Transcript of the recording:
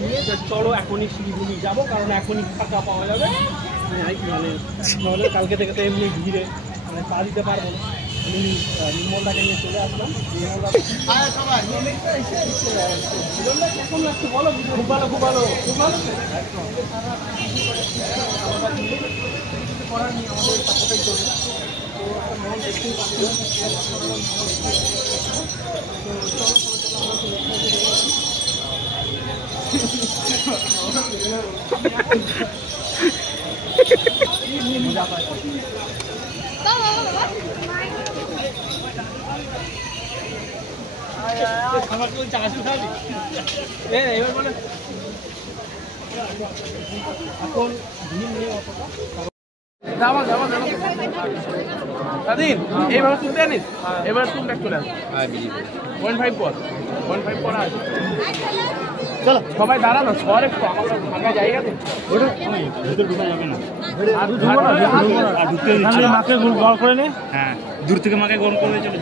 নিয়ে চলো এখনই শিলিগুড়ি যাবো, কারণ এখনই ফাঁকা পাওয়া যাবে, মানে কালকে থেকে তো এমনি ভিড়ে মানে পা দিতে পারবো না। আমি নির্মলদাকে নিয়ে চলে আসলাম। কেমন লাগছে বলো? খুব ভালো, খুব ভালো, খুব ভালো। করার নেই, আমাদের সাপোর্টের জন্য। তো একটা মহল দেখতেই পাচ্ছি। এবার বলে এখন স্বাধীন এইভাবে তুলতে জানিস? এবার তুমি ব্যাক চলে আসো। 1.5 পর 1.5 পর আসো। চলো সবাই দাঁড়ানো, সর একটু আমার ফাঁকা জায়গা তো ভিতরে ঢুকা যাবে না। আর ঢুকতে মাকে গোল করে নে। হ্যাঁ, দূর থেকে মাকে গোল করে চলে।